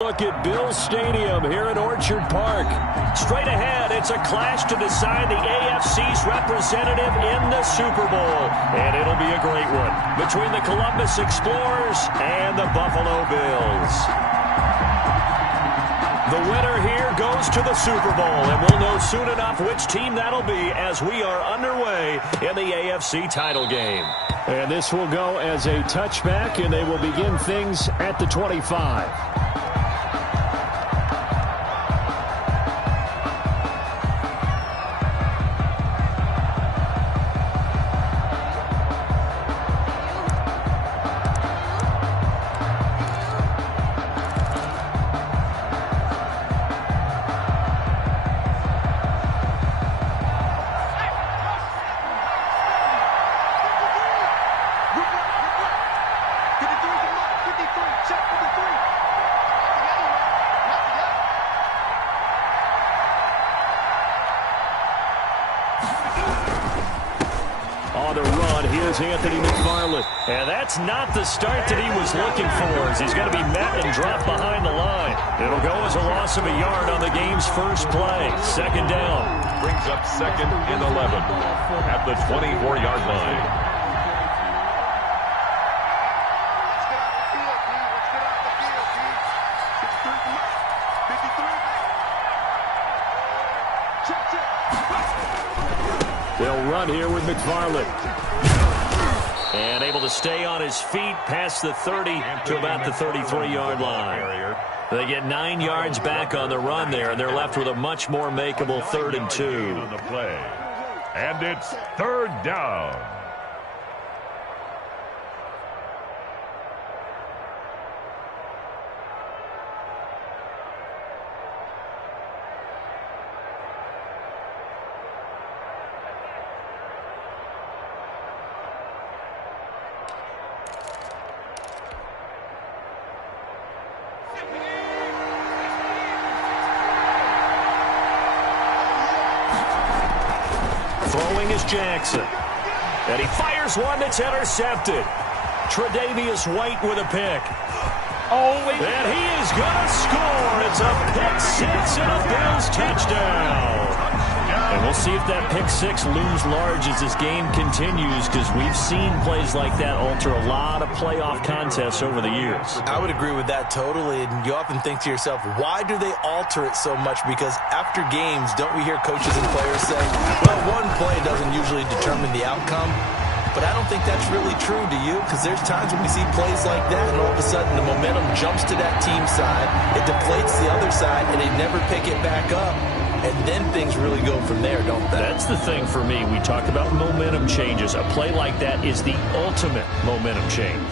Look at Bills Stadium here at Orchard Park. Straight ahead, it's a clash to decide the AFC's representative in the Super Bowl. And it'll be a great one between the Columbus Explorers and the Buffalo Bills. The winner here goes to the Super Bowl, and we'll know soon enough which team that'll be as we are underway in the AFC title game. And this will go as a touchback, and they will begin things at the 25. On the run, here's Anthony McFarland. And that's not the start that he was looking for, as he's going to be met and dropped behind the line. It'll go as a loss of a yard on the game's first play. Second down. Brings up second and 11 at the 24-yard line. They'll run here with McFarland. And able to stay on his feet past the 30 to about the 33-yard line. They get 9 yards back on the run there, and they're left with a much more makeable 3rd and 2. On the play. And it's 3rd down. Throwing is Jackson. And he fires one that's intercepted. Tre'Davious White with a pick. And he is going to score. It's a pick six and a Bills touchdown. And we'll see if that pick six looms large as this game continues, because we've seen plays like that alter a lot of playoff contests over the years. I would agree with that totally. And you often think to yourself, why do they alter it so much? Because after games, don't we hear coaches and players say, well, one play doesn't usually determine the outcome. But I don't think that's really true, do you? Because there's times when we see plays like that, and all of a sudden the momentum jumps to that team side, it deflates the other side, and they never pick it back up. And then things really go from there, don't they? That's the thing for me. We talk about momentum changes. A play like that is the ultimate momentum change.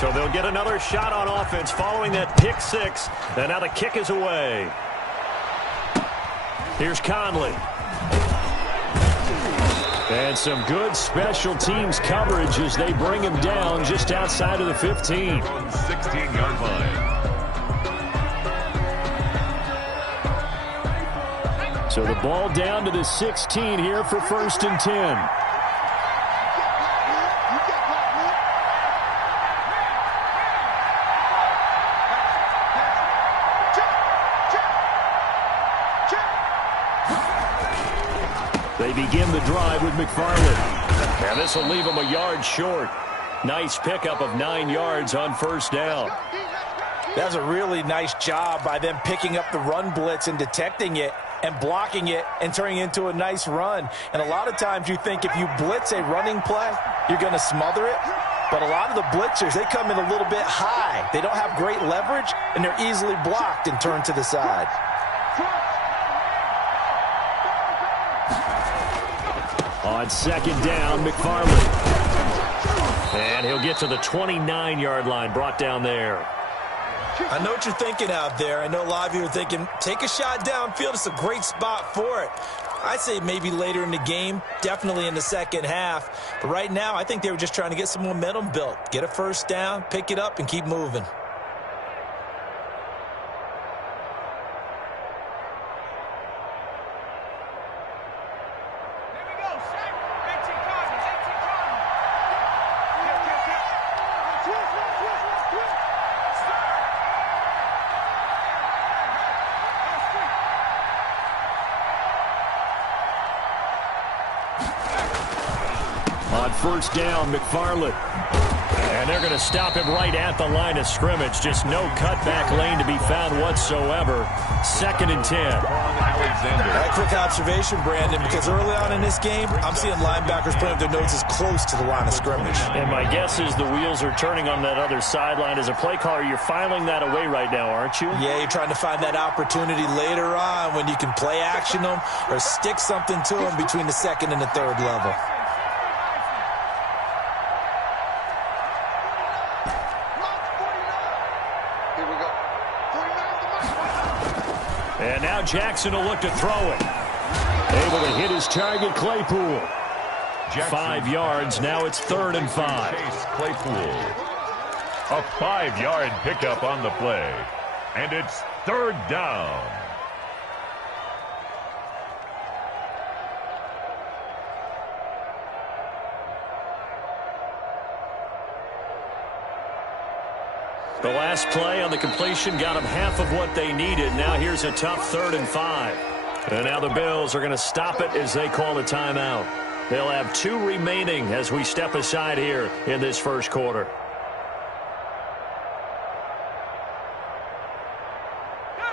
So they'll get another shot on offense following that pick six. And now the kick is away. Here's Conley. And some good special teams coverage as they bring him down just outside of the 15. 16-yard line. So the ball down to the 16 here for 1st and 10. They begin the drive with McFarland. And this will leave him a yard short. Nice pickup of 9 yards on 1st down. That's a really nice job by them picking up the run blitz and detecting it and blocking it and turning it into a nice run. And a lot of times you think if you blitz a running play, you're going to smother it. But a lot of the blitzers, they come in a little bit high. They don't have great leverage, and they're easily blocked and turned to the side. On 2nd down, McFarland. And he'll get to the 29-yard line, brought down there. I know what you're thinking out there. I know a lot of you are thinking, take a shot downfield. It's a great spot for it. I'd say maybe later in the game, definitely in the second half. But right now, I think they were just trying to get some momentum built. Get a 1st down, pick it up, and keep moving. on first down, McFarland. And they're going to stop him right at the line of scrimmage. Just no cutback lane to be found whatsoever. 2nd and 10. A quick observation, Brandon, because early on in this game, I'm seeing linebackers putting their noses close to the line of scrimmage. And my guess is the wheels are turning on that other sideline. As a play caller, you're filing that away right now, aren't you? Yeah, you're trying to find that opportunity later on when you can play action them or stick something to them between the 2nd and the 3rd level. And now Jackson will look to throw it. Able to hit his target, Claypool. 5 yards. Now it's 3rd and 5. Chase Claypool. A 5-yard pickup on the play. And it's 3rd down. The last play on the completion got them half of what they needed. Now here's a tough 3rd and 5. And now the Bills are going to stop it as they call a timeout. They'll have 2 remaining as we step aside here in this first quarter.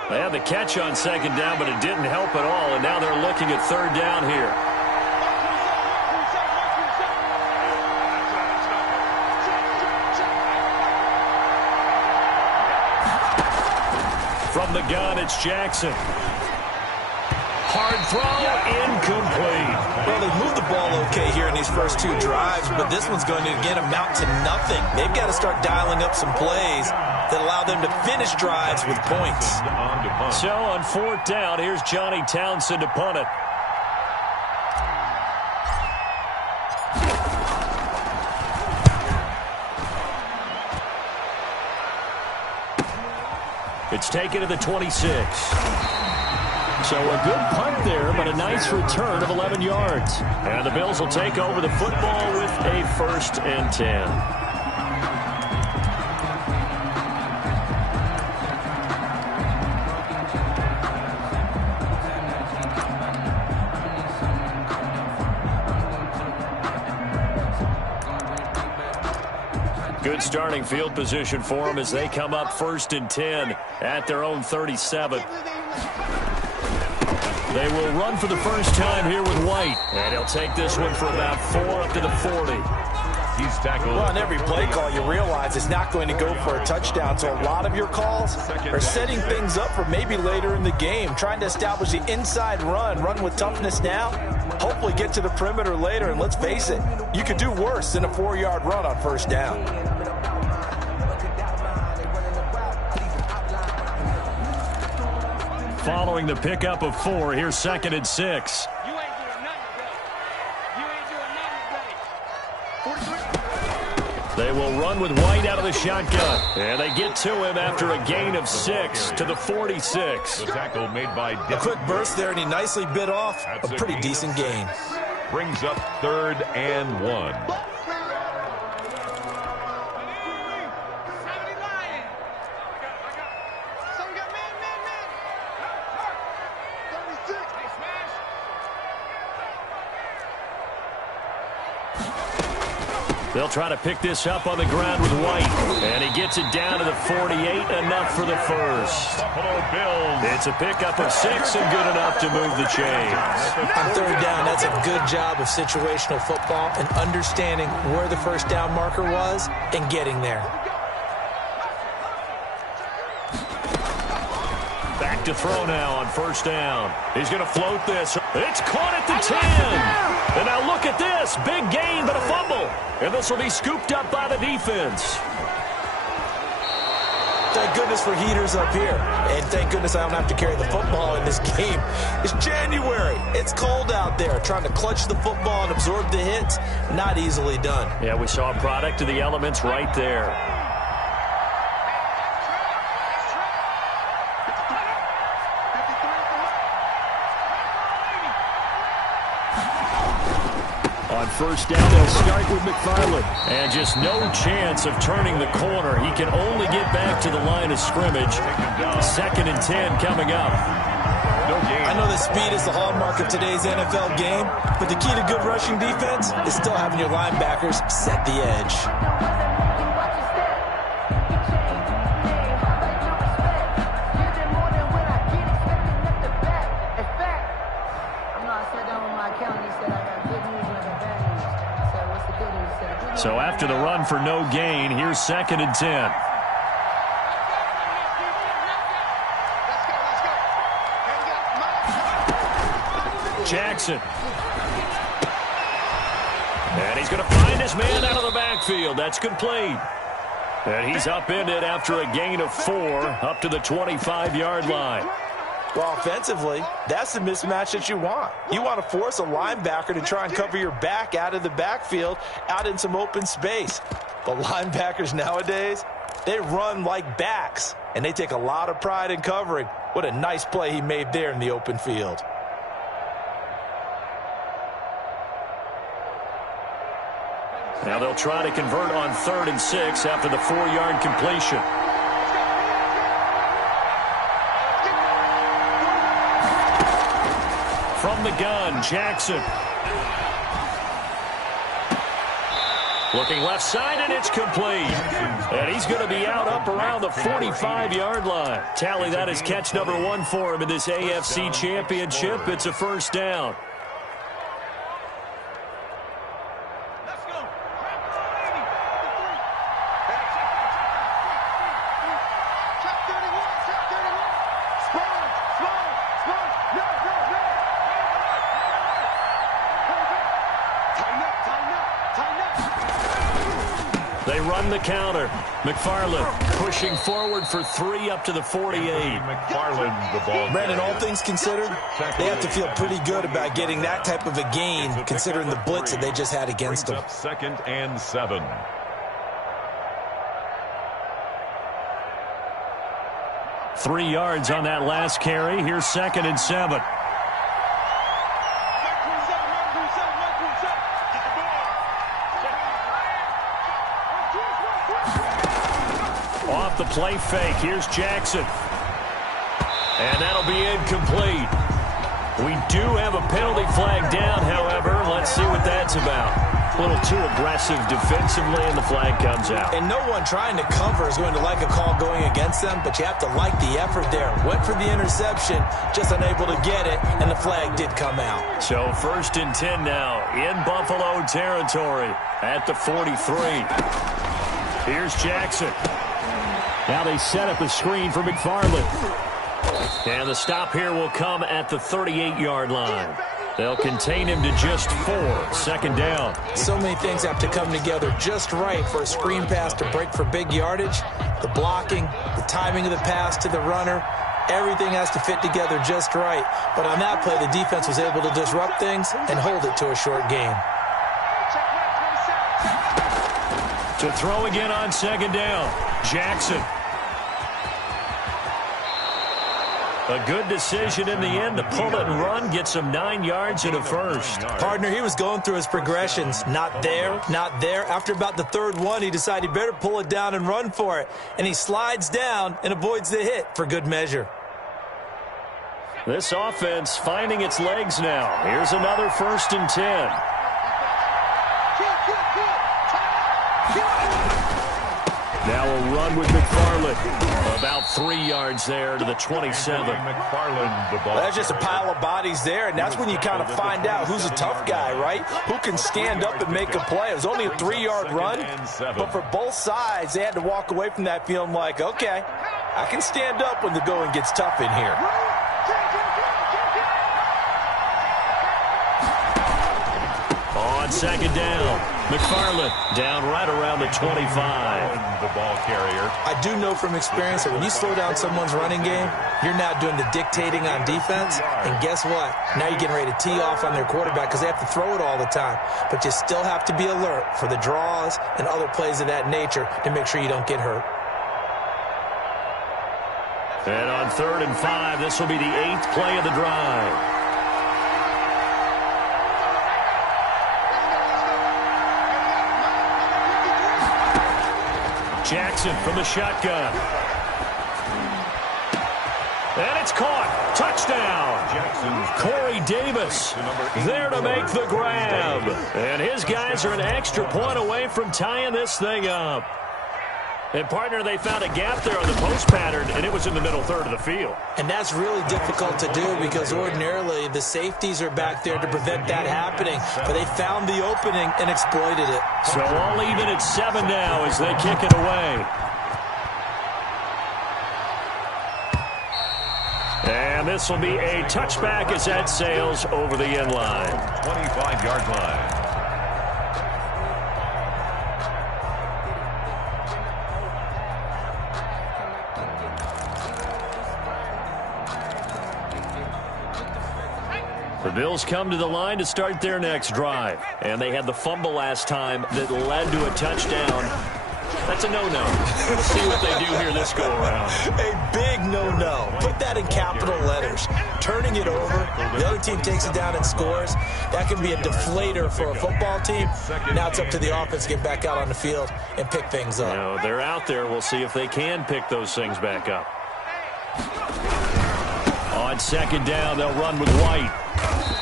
They had the catch on 2nd down, but it didn't help at all. And now they're looking at 3rd down here. From the gun, it's Jackson. Hard throw, incomplete. Well, they moved the ball okay here in these first 2 drives, but this one's going to, again, amount to nothing. They've got to start dialing up some plays that allow them to finish drives with points. So on 4th down, here's Johnny Townsend to punt it. It's taken to the 26. So a good punt there, but a nice return of 11 yards. And the Bills will take over the football with a 1st and 10. Good starting field position for them as they come up 1st and 10 at their own 37. They will run for the first time here with White. And he'll take this one for about 4 up to the 40. He's tackled. Well, on every play call, you realize it's not going to go for a touchdown. So a lot of your calls are setting things up for maybe later in the game, trying to establish the inside run with toughness now, hopefully get to the perimeter later. And let's face it, you could do worse than a 4-yard run on 1st down. Following the pickup of 4, here's 2nd and 6. They will run with White out of the shotgun. And they get to him after a gain of 6 to the 46. The tackle made by a quick burst there, and he nicely bit off a pretty decent gain. Brings up 3rd and 1. They'll try to pick this up on the ground with White. And he gets it down to the 48, enough for the first. Buffalo Bills. It's a pickup of 6 and good enough to move the chains. On 3rd down, that's a good job of situational football and understanding where the first down marker was and getting there. Back to throw now on 1st down. He's going to float this. It's caught at the 10. And now look at this. Big gain, but a fumble. And this will be scooped up by the defense. Thank goodness for heaters up here. And thank goodness I don't have to carry the football in this game. It's January. It's cold out there. Trying to clutch the football and absorb the hits, not easily done. Yeah, we saw a product of the elements right there. On 1st down, they'll start with McFarland. And just no chance of turning the corner. He can only get back to the line of scrimmage. 2nd and 10 coming up. no gain. I know that speed is the hallmark of today's NFL game, but the key to good rushing defense is still having your linebackers set the edge. So after the run for no gain, here's 2nd and 10. Jackson. And he's going to find his man out of the backfield. That's complete. And he's upended after a gain of 4 up to the 25-yard line. Well, offensively, that's the mismatch that you want. You want to force a linebacker to try and cover your back out of the backfield, out in some open space. But linebackers nowadays, they run like backs, and they take a lot of pride in covering. What a nice play he made there in the open field. Now they'll try to convert on 3rd and 6 after the 4-yard completion. From the gun, Jackson. Looking left side, and it's complete. And he's going to be out up around the 45-yard line. Tally that as catch number 1 for him in this AFC Championship. It's a first down. They run the counter. McFarland pushing forward for 3 up to the 48. McFarland, the ball. Brandon, all things considered, they have to feel pretty good about getting that type of a gain, considering the blitz that they just had against them. 2nd and 7. Three yards on that last carry. Here's 2nd and 7. Off the play fake. Here's Jackson. And that'll be incomplete. We do have a penalty flag down, however. Let's see what that's about. A little too aggressive defensively, and the flag comes out. And no one trying to cover is going to like a call going against them, but you have to like the effort there. Went for the interception, just unable to get it, and the flag did come out. So 1st and 10 now in Buffalo territory at the 43. Here's Jackson. Now they set up a screen for McFarland. And the stop here will come at the 38-yard line. They'll contain him to just 4. 2nd down. So many things have to come together just right for a screen pass to break for big yardage. The blocking, the timing of the pass to the runner, everything has to fit together just right. But on that play, the defense was able to disrupt things and hold it to a short gain. To throw again on 2nd down, Jackson. A good decision in the end to pull it and run, get some 9 yards and a first. Partner, he was going through his progressions. Not there, not there. After about the 3rd one, he decided he better pull it down and run for it. And he slides down and avoids the hit for good measure. This offense finding its legs now. Here's another 1st and 10. Now a run with McFarland. About 3 yards there to the 27. McFarland, the ball. Well, that's just a pile of bodies there, and that's when you kind of find out who's a tough guy, right? Who can stand up and make a play. It was only a 3-yard run, but for both sides, they had to walk away from that feeling like, okay, I can stand up when the going gets tough in here. On 2nd down, McFarland down right around the 25. The ball carrier. I do know from experience that when you slow down someone's running game, you're now doing the dictating on defense. And guess what? Now you're getting ready to tee off on their quarterback because they have to throw it all the time. But you still have to be alert for the draws and other plays of that nature to make sure you don't get hurt. And on 3rd and 5, this will be the 8th play of the drive. Jackson from the shotgun. And it's caught. Touchdown. Corey Davis there to make the grab. And his guys are an extra point away from tying this thing up. And, partner, they found a gap there on the post pattern, and it was in the middle third of the field. And that's really difficult to do because ordinarily the safeties are back there to prevent that happening. But they found the opening and exploited it. So all even at 7 now as they kick it away. And this will be a touchback as that sails over the end line. 25-yard line. The Bills come to the line to start their next drive. And they had the fumble last time that led to a touchdown. That's a no-no. We'll see what they do here this go-around. A big no-no. Put that in capital letters. Turning it over, the other team takes it down and scores. That can be a deflator for a football team. Now it's up to the offense to get back out on the field and pick things up. You know, they're out there. We'll see if they can pick those things back up. On second down, they'll run with White.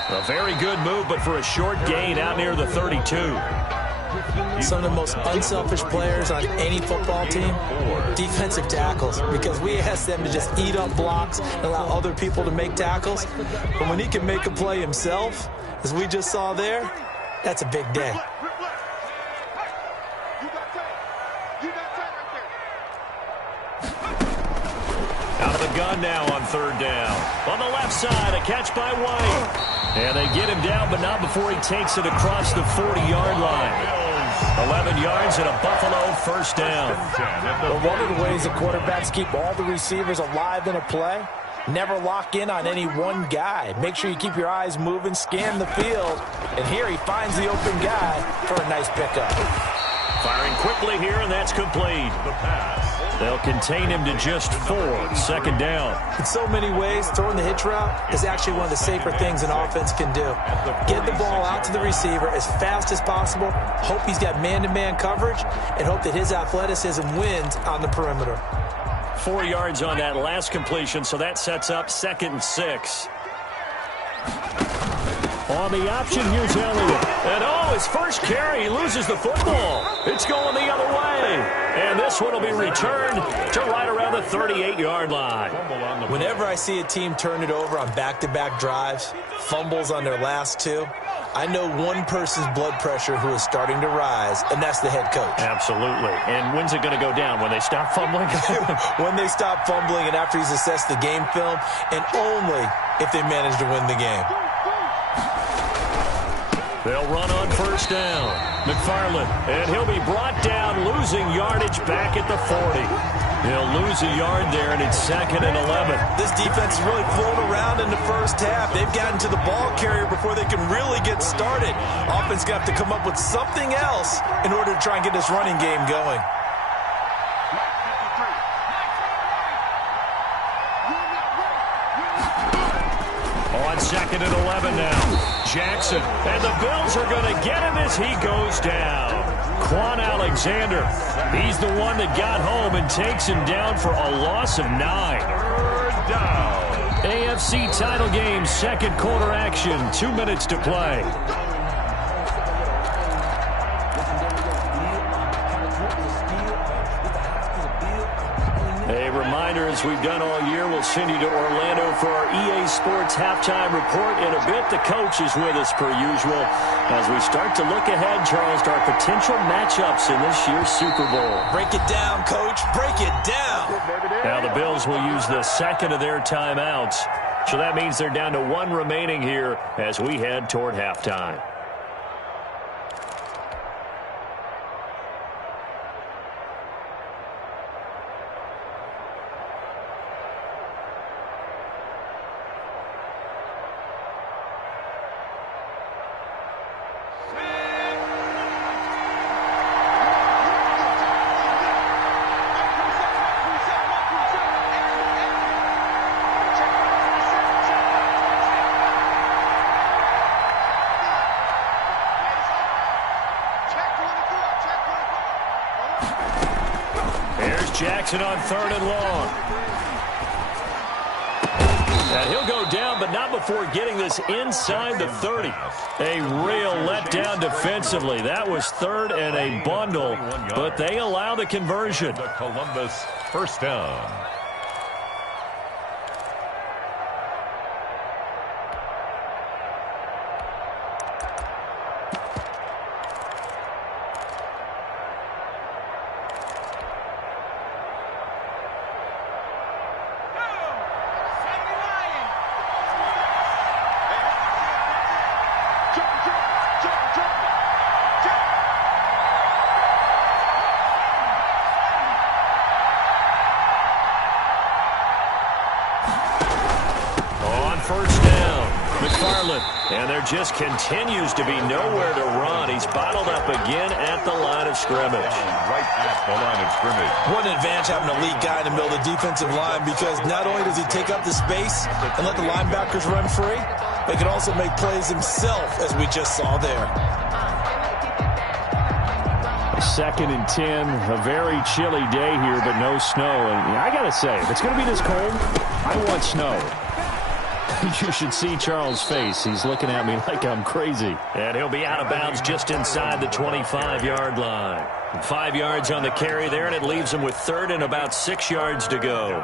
A very good move, but for a short gain out near the 32. Some of the most unselfish players on any football team, defensive tackles, because we ask them to just eat up blocks and allow other people to make tackles. But when he can make a play himself, as we just saw there, that's a big day. Out of the gun now on third down. On the left side, a catch by White. And they get him down, but not before he takes it across the 40-yard line. 11 yards and a Buffalo first down. Well, one of the ways the quarterbacks keep all the receivers alive in a play, never lock in on any one guy. Make sure you keep your eyes moving, scan the field. And here he finds the open guy for a nice pickup. Firing quickly here, and that's complete. The pass. They'll contain him to just 4. Second down. In so many ways, throwing the hitch route is actually one of the safer things an offense can do. Get the ball out to the receiver as fast as possible, hope he's got man-to-man coverage, and hope that his athleticism wins on the perimeter. 4 yards on that last completion, so that sets up 2nd and 6. On the option, here's Elliott. And his first carry, he loses the football. It's going the other way. And this one will be returned to right around the 38-yard line. Whenever I see a team turn it over on back-to-back drives, fumbles on their last 2, I know one person's blood pressure who is starting to rise, and that's the head coach. Absolutely. And when's it going to go down? When they stop fumbling? When they stop fumbling and after he's assessed the game film, and only if they manage to win the game. They'll run on first down. McFarland, and he'll be brought down, losing yardage back at the 40. He'll lose a yard there, and it's 2nd and 11. This defense is really flown around in the first half. They've gotten to the ball carrier before they can really get started. Offense got to come up with something else in order to try and get this running game going. On 2nd and 11 now. Jackson, and the Bills are going to get him as he goes down. Quan Alexander, he's the one that got home and takes him down for a loss of 9. Third down. AFC title game, second quarter action, 2 minutes to play. A reminder, as we've done all year, we'll send you to Orlando for our EA Sports halftime report. In a bit, the coach is with us per usual as we start to look ahead, Charles, to our potential matchups in this year's Super Bowl. Break it down, Coach. Break it down. Now the Bills will use the second of their timeouts. So that means they're down to 1 remaining here as we head toward halftime. Jackson on 3rd and long. but not before getting this inside the 30. A real letdown defensively. That was third and a bundle, but they allow the conversion. The Columbus first down. And there just continues to be nowhere to run. He's bottled up again at the line of scrimmage. Right at the line of scrimmage. What an advantage having an elite guy in the middle of the defensive line, because not only does he take up the space and let the linebackers run free, but he can also make plays himself, as we just saw there. 2nd and 10, a very chilly day here, but no snow. And I got to say, if it's going to be this cold, I want snow. You should see Charles' face. He's looking at me like I'm crazy. And he'll be out of bounds just inside the 25-yard line. 5 yards on the carry there, and it leaves him with 3rd and about 6 yards to go.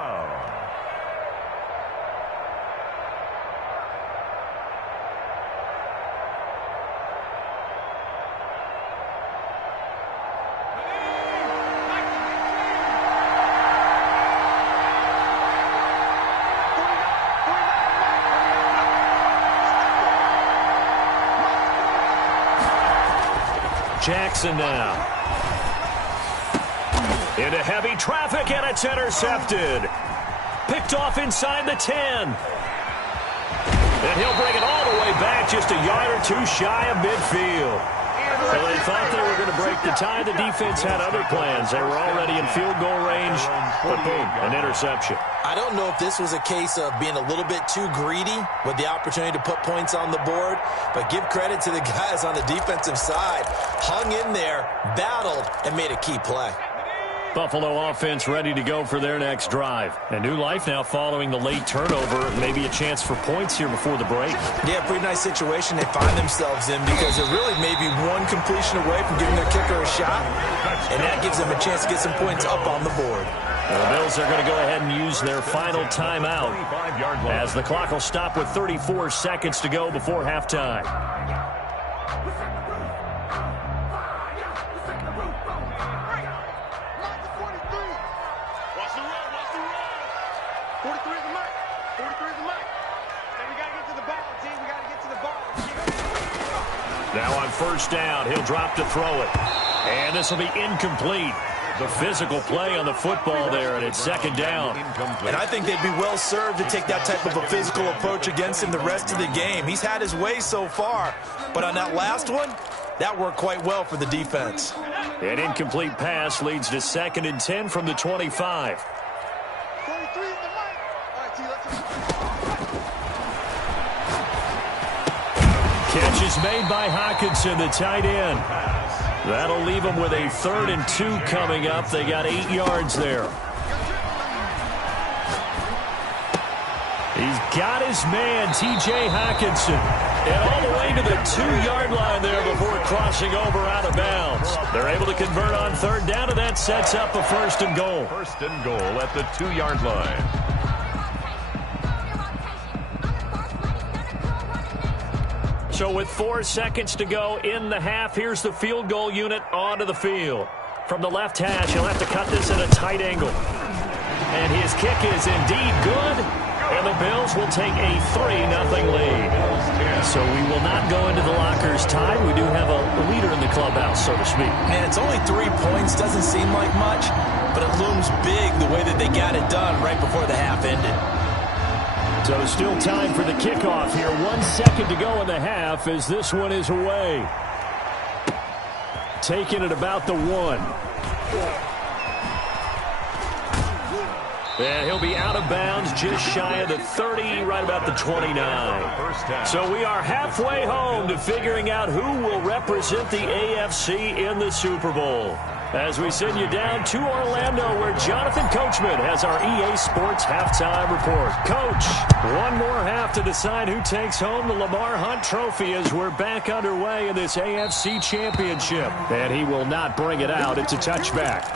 Jackson now. Into heavy traffic, and it's intercepted. Picked off inside the 10. And he'll bring it all the way back, just a yard or two shy of midfield. So they thought they were going to break the tie. The defense had other plans. They were already in field goal range, but boom, an interception. I don't know if this was a case of being a little bit too greedy with the opportunity to put points on the board, but give credit to the guys on the defensive side. Hung in there, battled, and made a key play. Buffalo offense ready to go for their next drive. A new life now following the late turnover. Maybe a chance for points here before the break. Yeah, pretty nice situation they find themselves in, because they're really maybe one completion away from giving their kicker a shot, and that gives them a chance to get some points up on the board. The Bills are going to go ahead and use their final timeout, as the clock will stop with 34 seconds to go before halftime. Now on first down, he'll drop to throw it. And this will be incomplete. The physical play on the football there, and it's 2nd down. And I think they'd be well served to take that type of a physical approach against him the rest of the game. He's had his way so far, but on that last one, that worked quite well for the defense. An incomplete pass leads to 2nd and 10 from the 25. Catch is made by Hockenson, the tight end. That'll leave them with a 3rd and 2 coming up. They got 8 yards there. He's got his man, T.J. Hockenson. And all the way to the 2-yard line there before crossing over out of bounds. They're able to convert on 3rd down, and that sets up a 1st and goal. 1st and goal at the 2-yard line. So with 4 seconds to go in the half, here's the field goal unit onto the field. From the left hash, he'll have to cut this at a tight angle. And his kick is indeed good. And the Bills will take a 3-0 lead. So we will not go into the lockers tied. We do have a leader in the clubhouse, so to speak. Man, it's only 3 points. Doesn't seem like much, but it looms big the way that they got it done right before the half ended. So still time for the kickoff here. 1 second to go in the half as this one is away. Taking it about the 1. And he'll be out of bounds just shy of the 30, right about the 29. So we are halfway home to figuring out who will represent the AFC in the Super Bowl. As we send you down to Orlando, where Jonathan Coachman has our EA Sports halftime report. Coach, one more half to decide who takes home the Lamar Hunt Trophy as we're back underway in this AFC Championship. And he will not bring it out. It's a touchback.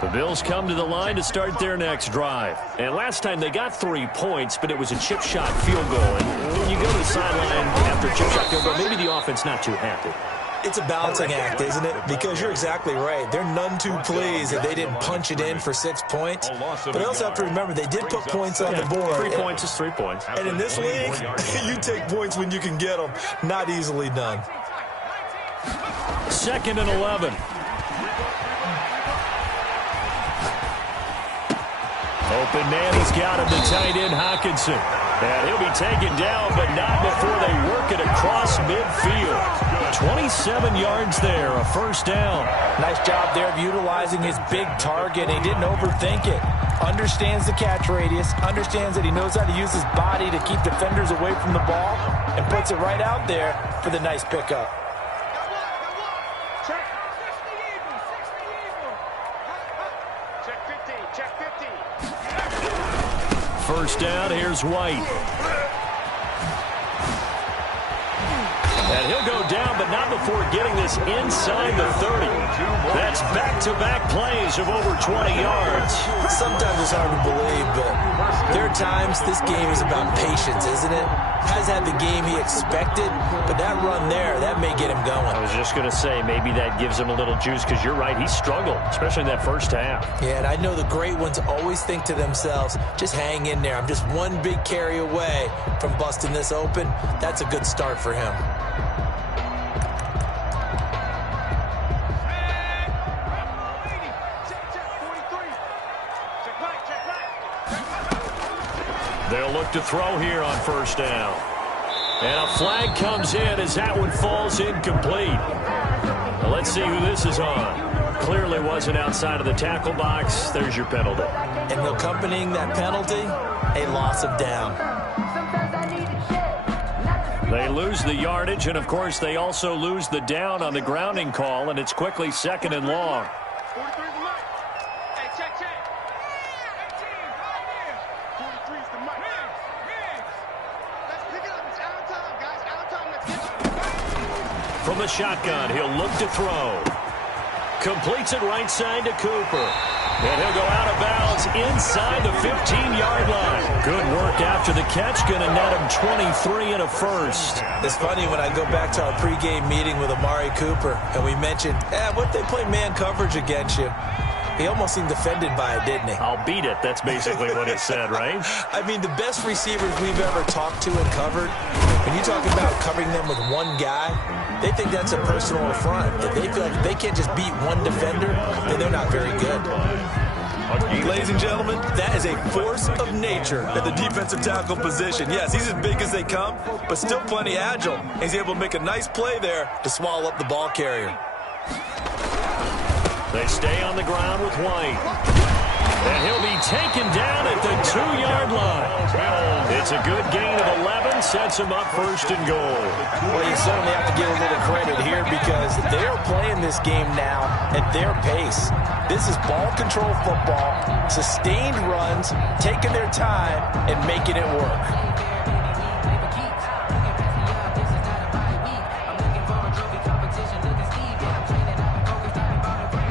The Bills come to the line to start their next drive. And last time they got 3 points, but it was a chip shot field goal. And when you go to the sideline after a chip shot field goal, maybe the offense not too happy. It's a balancing act, isn't it? Because you're exactly right. They're none too pleased that they didn't punch it in for 6 points. But they also have to remember they did put points on the board. 3 points is 3 points. And in this league, you take points when you can get them. Not easily done. 2nd and 11. Open man, he's got him, the tight end, Hockenson. And he'll be taken down, but not before they work it across midfield. 27 yards there, a first down. Nice job there of utilizing his big target. He didn't overthink it. Understands the catch radius, understands that he knows how to use his body to keep defenders away from the ball, and puts it right out there for the nice pickup. First down, here's White. And he'll go down, but not before getting this inside the 30. That's back-to-back plays of over 20 yards. Sometimes it's hard to believe, but there are times this game is about patience, isn't it? Has had the game he expected, but that run there, that may get him going. I was just going to say, maybe that gives him a little juice, because you're right, he struggled, especially in that first half. Yeah, and I know the great ones always think to themselves, just hang in there. I'm just one big carry away from busting this open. That's a good start for him. They'll look to throw here on first down. And a flag comes in as that one falls incomplete. Now let's see who this is on. Clearly wasn't outside of the tackle box. There's your penalty. And accompanying that penalty, a loss of down. They lose the yardage, and of course they also lose the down on the grounding call, and it's quickly 2nd and long. From the shotgun, he'll look to throw. Completes it right side to Cooper. And he'll go out of bounds inside the 15-yard line. Good work after the catch. Going to net him 23 and a first. It's funny when I go back to our pregame meeting with Amari Cooper, and we mentioned, what if they play man coverage against you? He almost seemed offended by it, didn't he? I'll beat it. That's basically what he said, right? I mean, the best receivers we've ever talked to and covered, when you talk about covering them with one guy, they think that's a personal affront. If they feel like they can't just beat one defender, then they're not very good. Ladies and gentlemen, that is a force of nature at the defensive tackle position. Yes, he's as big as they come, but still plenty agile. He's able to make a nice play there to swallow up the ball carrier. They stay on the ground with White. And he'll be taken down at the 2-yard line. It's a good gain of 11, sets him up 1st and goal. Well, you certainly have to give a little credit here because they're playing this game now at their pace. This is ball control football, sustained runs, taking their time, and making it work.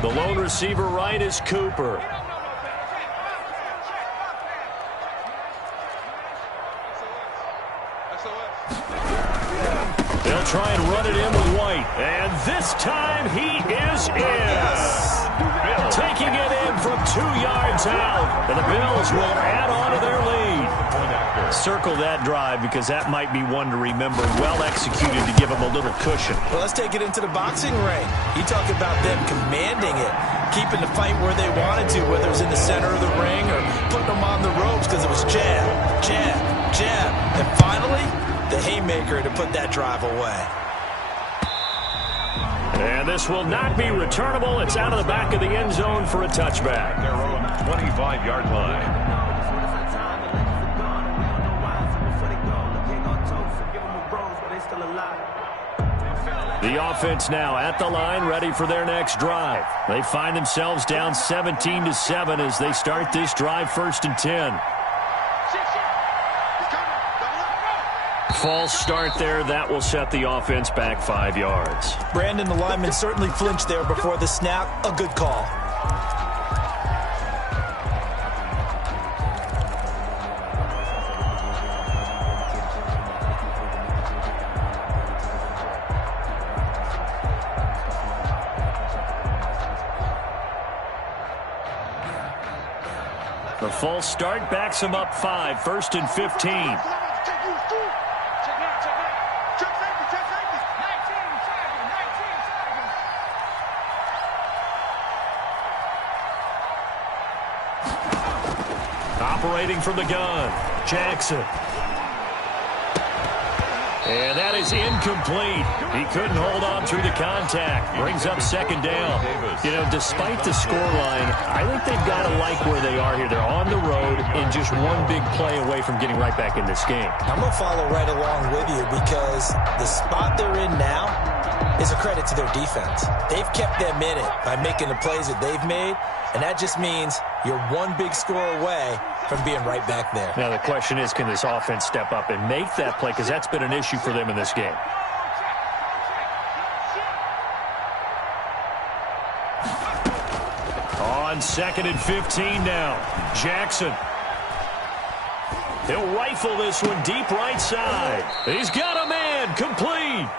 The lone receiver right is Cooper. They'll try and run it in with White. And this time he is in. Taking it in from 2 yards out. And the Bills will add on to their lead. Circle that drive because that might be one to remember. Well executed to give them a little cushion. Well, let's take it into the boxing ring. You talk about them commanding it, keeping the fight where they wanted to, whether it was in the center of the ring or putting them on the ropes because it was jab, jab, jab. And finally, the haymaker to put that drive away. And this will not be returnable. It's out of the back of the end zone for a touchback. Their own 25-yard line. The offense now at the line, ready for their next drive. They find themselves down 17-7 as they start this drive, 1st and 10. False start there. That will set the offense back 5 yards. Brandon, the lineman certainly flinched there before the snap. A good call. The false start backs him up 5, 1st and 15. Operating from the gun, Jackson. And that is incomplete. He couldn't hold on through the contact. Brings up 2nd down. You know, despite the scoreline, I think they've got to like where they are here. They're on the road and just one big play away from getting right back in this game. I'm going to follow right along with you because the spot they're in now is a credit to their defense. They've kept them in it by making the plays that they've made, and that just means you're one big score away from being right back there. Now the question is, can this offense step up and make that play? Because that's been an issue for them in this game. On 2nd and 15 now, Jackson. He'll rifle this one deep right side. He's got a man, complete.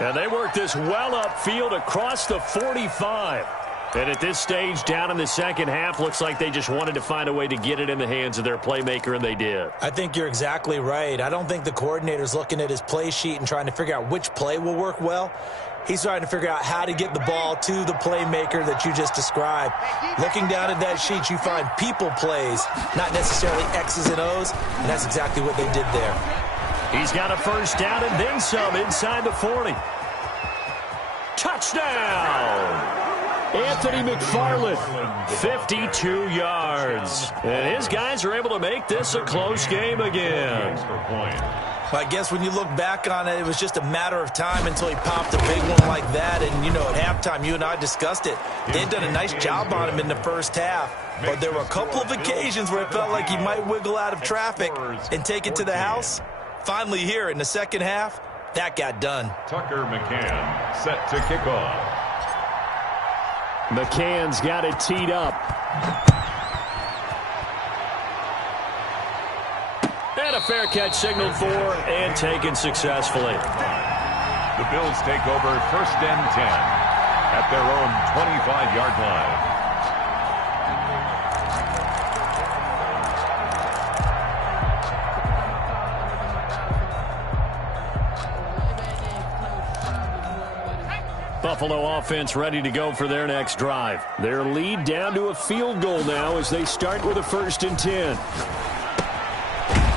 And they work this well upfield across the 45. And at this stage, down in the second half, looks like they just wanted to find a way to get it in the hands of their playmaker, and they did. I think you're exactly right. I don't think the coordinator's looking at his play sheet and trying to figure out which play will work well. He's trying to figure out how to get the ball to the playmaker that you just described. Looking down at that sheet, you find people plays, not necessarily X's and O's, and that's exactly what they did there. He's got a 1st down and then some inside the 40. Touchdown! Anthony McFarland, 52 yards. And his guys are able to make this a close game again. Well, I guess when you look back on it, it was just a matter of time until he popped a big one like that. And, you know, at halftime, you and I discussed it. They'd done a nice job on him in the first half. But there were a couple of occasions where it felt like he might wiggle out of traffic and take it to the house. Finally here in the second half, that got done. Tucker McCann set to kick off. McCann's got it teed up. And a fair catch signaled for and taken successfully. The Bills take over 1st and 10 at their own 25-yard line. Buffalo offense ready to go for their next drive. Their lead down to a field goal now as they start with a 1st and 10.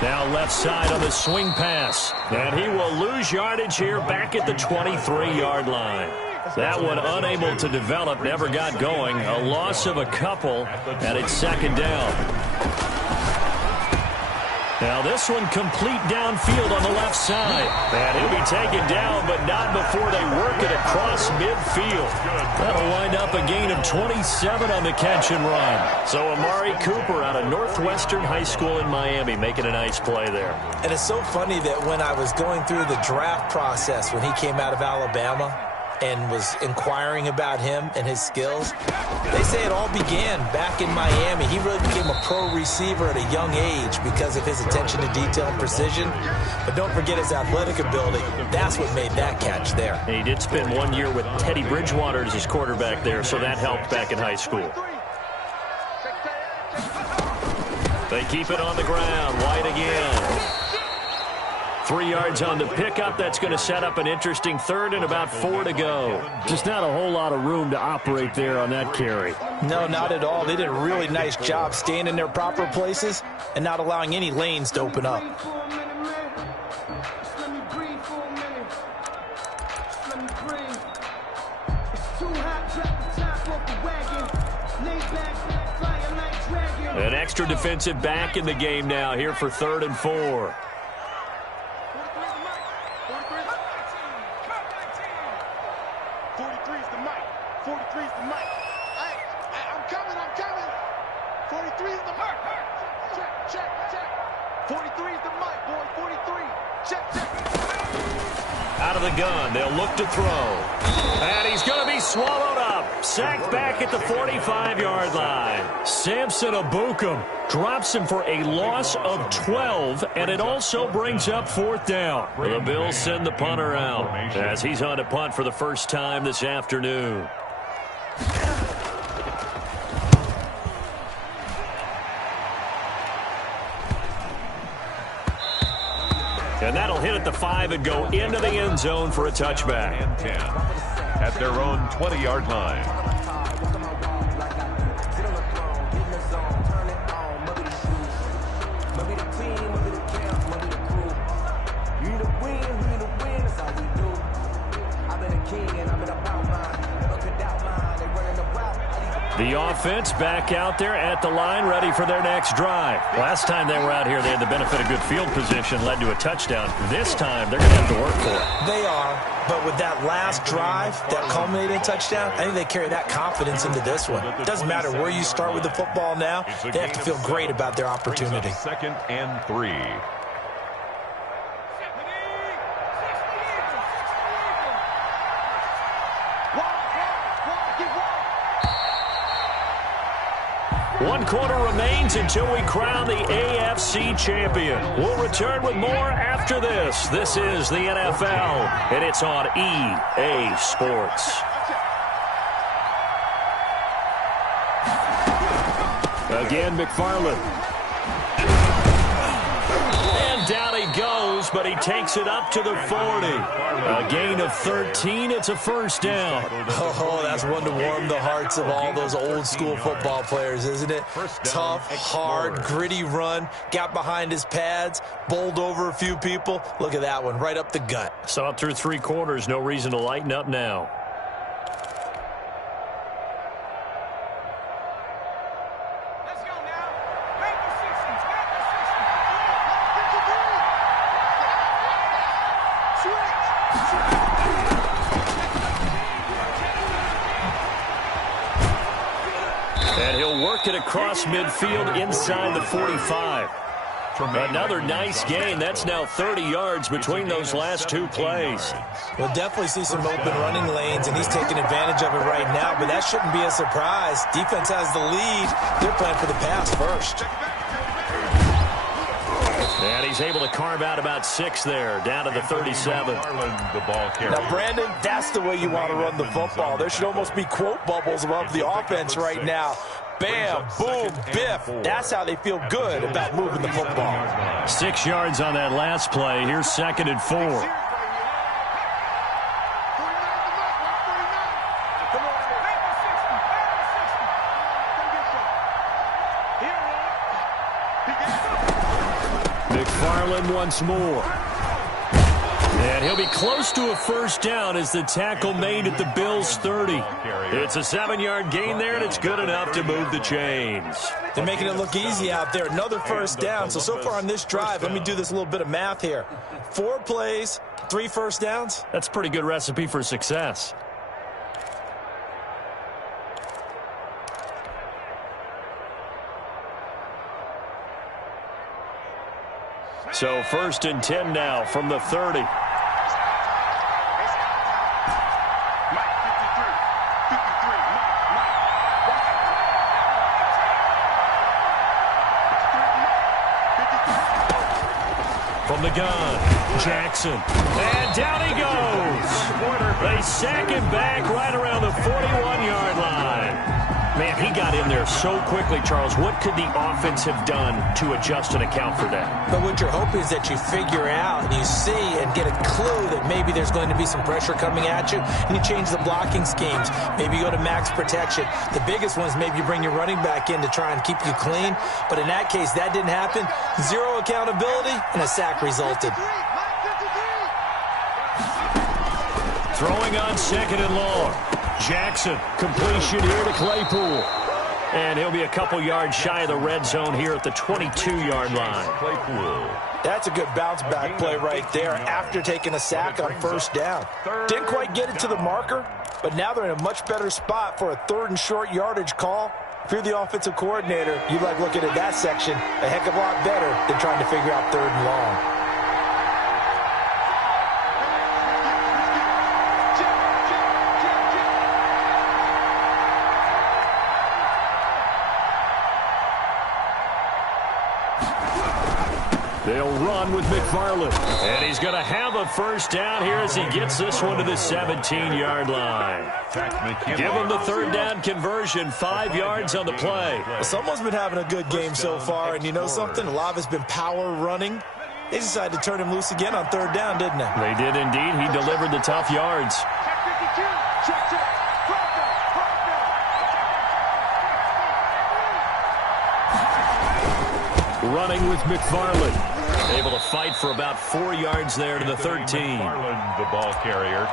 Now left side on the swing pass. And he will lose yardage here back at the 23-yard line. That one unable to develop, never got going. A loss of a couple, and it's 2nd down. Now this one complete downfield on the left side. And he'll be taken down, but not before they work it across midfield. That'll wind up a gain of 27 on the catch and run. So Amari Cooper out of Northwestern High School in Miami making a nice play there. And it's so funny that when I was going through the draft process when he came out of Alabama and was inquiring about him and his skills, they say it all began back in Miami. He really became a pro receiver at a young age because of his attention to detail and precision. But don't forget his athletic ability. That's what made that catch there. And he did spend 1 year with Teddy Bridgewater as his quarterback there, so that helped back in high school. They keep it on the ground. White again. 3 yards on the pickup. That's going to set up an interesting third and about 4 to go. Just not a whole lot of room to operate there on that carry. No, not at all. They did a really nice job staying in their proper places and not allowing any lanes to open up. An extra defensive back in the game now here for 3rd and 4. Out of the gun, they'll look to throw. And he's going to be swallowed up. Sacked back at the 45-yard line. Samson Abukum drops him for a loss of 12, and it also brings up 4th down. The Bills send the punter out as he's on a punt for the first time this afternoon. And that'll hit at the 5 and go into the end zone for a touchback. And 10 at their own 20-yard line. The offense back out there at the line, ready for their next drive. Last time they were out here, they had the benefit of good field position, led to a touchdown. This time, they're going to have to work for it. They are, but with that last drive, that culminating touchdown, I think they carry that confidence into this one. It doesn't matter where you start with the football now, they have to feel great about their opportunity. 2nd and 3. One quarter remains until we crown the AFC champion. We'll return with more after this. This is the NFL, and it's on EA Sports. Again, McFarland. And down he goes, but he takes it up to the 40. A gain of 13. It's a 1st down. Oh, that's one to warm the hearts of all those old-school football players, isn't it? Tough, hard, gritty run. Got behind his pads, bowled over a few people. Look at that one, right up the gut. Saw it through 3 quarters. No reason to lighten up now. And he'll work it across midfield inside the 45. Another nice gain. That's now 30 yards between those last 2 plays. We'll definitely see some open running lanes, and he's taking advantage of it right now, but that shouldn't be a surprise. Defense has the lead. They're playing for the pass first. And he's able to carve out about 6 there, down to the 37. Now, Brandon, that's the way you want to run the football. There should almost be quote bubbles above the offense right now. Bam, boom, biff. That's how they feel good about moving the football. 6 yards on that last play. Here's 2nd and 4. McFarland once more. And he'll be close to a 1st down as the tackle made at the Bills' 30. It's a 7-yard gain there, and it's good enough to move the chains. They're making it look easy out there. Another 1st down. So far on this drive, let me do this little bit of math here. 4 plays, 3 1st downs. That's a pretty good recipe for success. So 1st and 10 now from the 30. From the gun, Jackson. And down he goes. They sack him back right around the 41-yard line. Man, he got in there so quickly, Charles. What could the offense have done to adjust and account for that? But what you're hoping is that you figure out and you see and get a clue that maybe there's going to be some pressure coming at you, and you change the blocking schemes. Maybe you go to max protection. The biggest one is maybe you bring your running back in to try and keep you clean. But in that case, that didn't happen. Zero accountability, and a sack resulted. Throwing on 2nd and long. Jackson, completion here to Claypool. And he'll be a couple yards shy of the red zone here at the 22-yard line. Claypool. That's a good bounce-back play right there after taking a sack on 1st down. Didn't quite get it to the marker, but now they're in a much better spot for a 3rd and short yardage call. If you're the offensive coordinator, you like looking at that section a heck of a lot better than trying to figure out 3rd and long. They'll run with McFarland. And he's going to have a 1st down here as he gets this one to the 17-yard line. Give him the 3rd down conversion, 5 yards on the play. Well, someone's been having a good game so far, and you know something? A lot of it's been power running. They decided to turn him loose again on 3rd down, didn't they? They did indeed. He delivered the tough yards. Running with McFarland. Able to fight for about 4 yards there to the 13. McFarland, the ball carrier.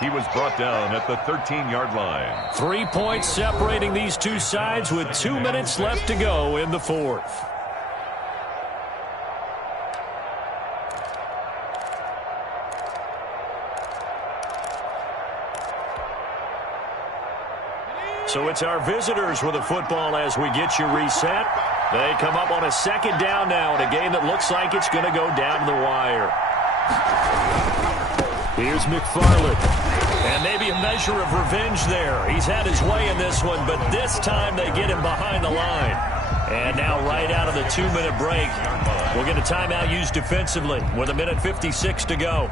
He was brought down at the 13-yard line. 3 points separating these two sides with 2 minutes left to go in the 4th. So it's our visitors with the football as we get you reset. They come up on a 2nd down now in a game that looks like it's going to go down to the wire. Here's McFarland. And maybe a measure of revenge there. He's had his way in this one, but this time they get him behind the line. And now right out of the 2-minute break, we'll get a timeout used defensively with 1:56 to go.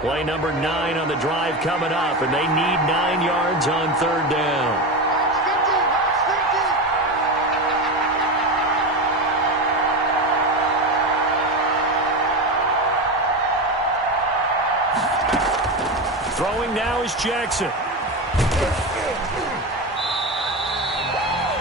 Play number 9 on the drive coming up, and they need 9 yards on 3rd down. Throwing now is Jackson.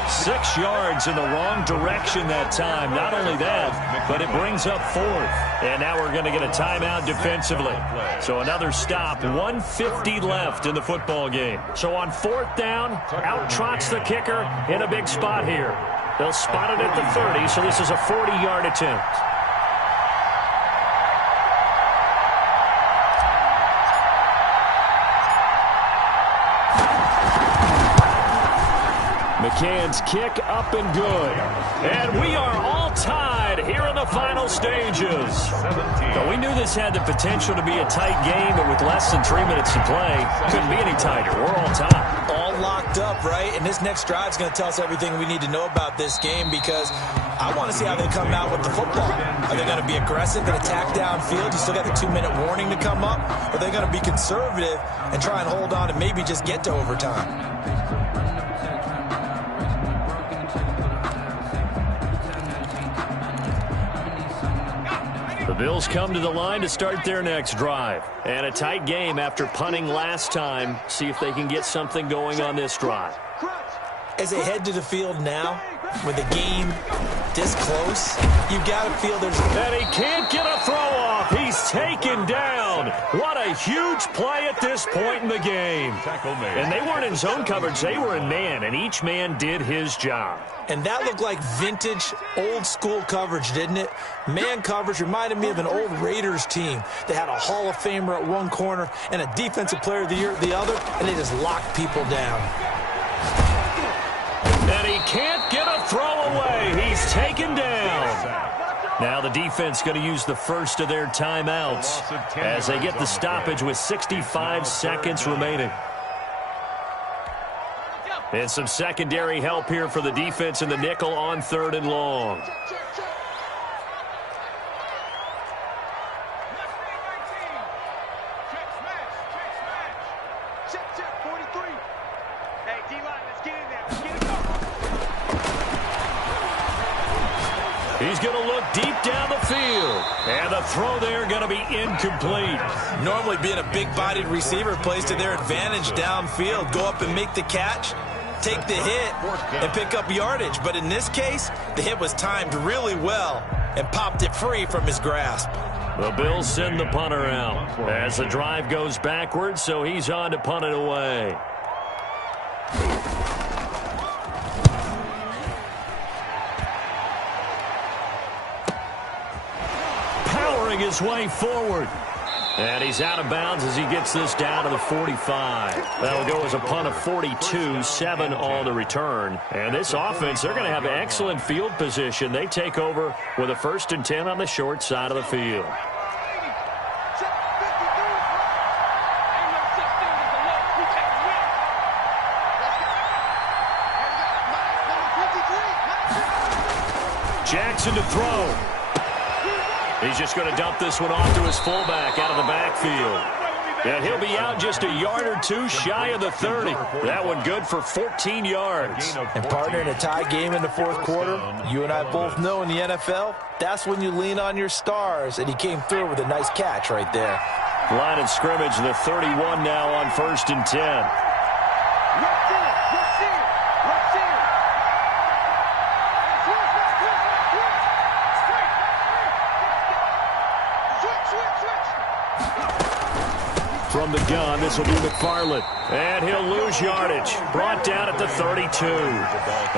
6 yards in the wrong direction that time. Not only that, but it brings up 4th. And now we're going to get a timeout defensively. So another stop, 1:50 left in the football game. So on 4th down, out trots the kicker in a big spot here. They'll spot it at the 30, so this is a 40-yard attempt. McCann's kick up and good. And we are all tied here in the final stages. So we knew this had the potential to be a tight game, but with less than 3 minutes to play, couldn't be any tighter. We're all tied. All locked up, right? And this next drive is going to tell us everything we need to know about this game, because I want to see how they come out with the football. Are they going to be aggressive and attack downfield? You still got the 2-minute warning to come up? Or are they going to be conservative and try and hold on and maybe just get to overtime? The Bills come to the line to start their next drive. And a tight game after punting last time. See if they can get something going on this drive. As they head to the field now, with the game this close, you've got to feel there's... And he can't get a throw off. He's taken down. What a huge play at this point in the game. And they weren't in zone coverage. They were in man, and each man did his job. And that looked like vintage, old-school coverage, didn't it? Man coverage reminded me of an old Raiders team. They had a Hall of Famer at one corner and a Defensive Player of the Year at the other, and they just locked people down. And he can't get a throw away. He's taken down. Now the defense going to use the first of their timeouts as they get the stoppage with 65 seconds remaining. And some secondary help here for the defense in the nickel on 3rd and long. He's going to look deep down the field. And the throw there going to be incomplete. Normally being a big-bodied receiver plays to their advantage downfield. Go up and make the catch, take the hit, and pick up yardage. But in this case, the hit was timed really well and popped it free from his grasp. The Bills send the punter out as the drive goes backwards, so he's on to punt it away. His way forward. And he's out of bounds as he gets this down to the 45. That'll go as a punt of 42, 7 on the return. And this offense, they're going to have excellent field position. They take over with a 1st and 10 on the short side of the field. Jackson to throw. He's just going to dump this one off to his fullback out of the backfield. And he'll be out just a yard or two shy of the 30. That one good for 14 yards. And partner, in a tie game in the 4th quarter, you and I both know in the NFL, that's when you lean on your stars. And he came through with a nice catch right there. Line of scrimmage, the 31 now on 1st and 10. From the gun, this will be McFarland. And he'll lose yardage. Brought down at the 32.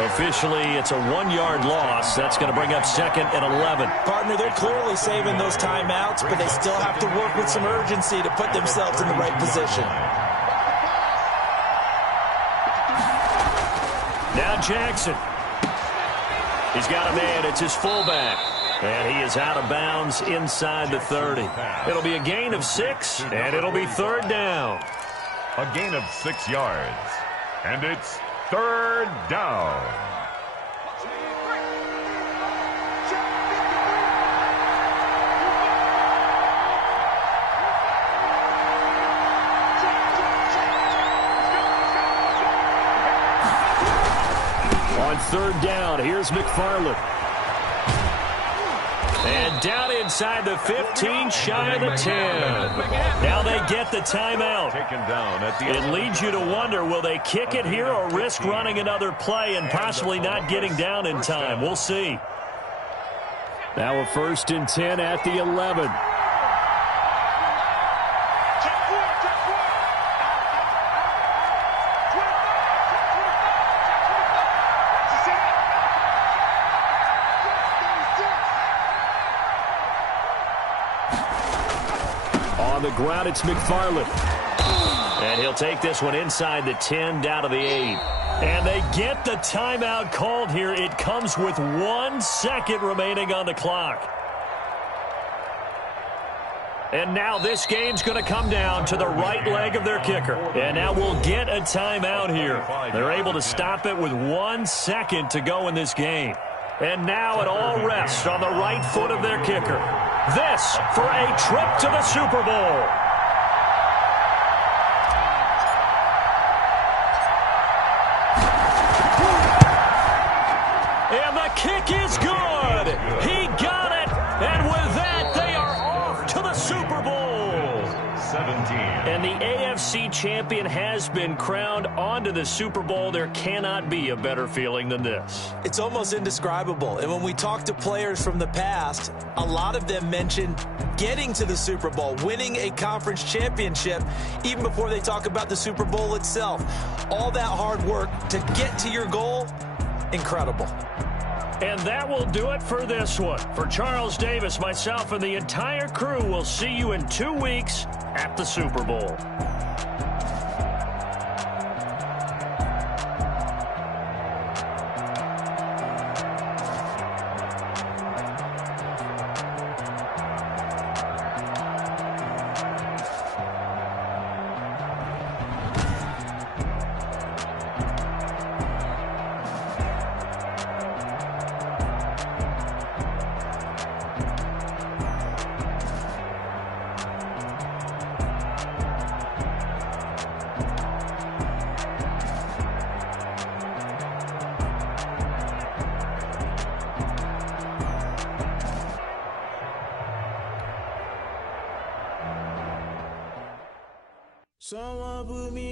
Officially, it's a 1-yard loss. That's going to bring up 2nd and 11. Partner, they're clearly saving those timeouts, but they still have to work with some urgency to put themselves in the right position. Now Jackson. He's got a man. It's his fullback. And he is out of bounds inside the 30. It'll be a gain of 6, and it'll be 3rd down. A gain of 6 yards. And it's 3rd down. On 3rd down, here's McFarland. And down inside the 15, shy of the 10. Now they get the timeout. It leads you to wonder, will they kick it here or risk running another play and possibly not getting down in time? We'll see. Now a 1st and 10 at the 11. On the ground, it's McFarland. And he'll take this one inside the 10, down to the 8. And they get the timeout called here. It comes with 1 second remaining on the clock. And now this game's going to come down to the right leg of their kicker. And now we'll get a timeout here. They're able to stop it with 1 second to go in this game. And now it all rests on the right foot of their kicker. This for a trip to the Super Bowl. And the kick is good. He got it. And with that, they are off to the Super Bowl. 17. And the AFC champion has been crowned onto the Super Bowl. There cannot be a better feeling than this. It's almost indescribable. And when we talk to players from the past, a lot of them mention getting to the Super Bowl, winning a conference championship, even before they talk about the Super Bowl itself. All that hard work to get to your goal, incredible. And that will do it for this one. For Charles Davis, myself, and the entire crew, we'll see you in 2 weeks at the Super Bowl. Someone put me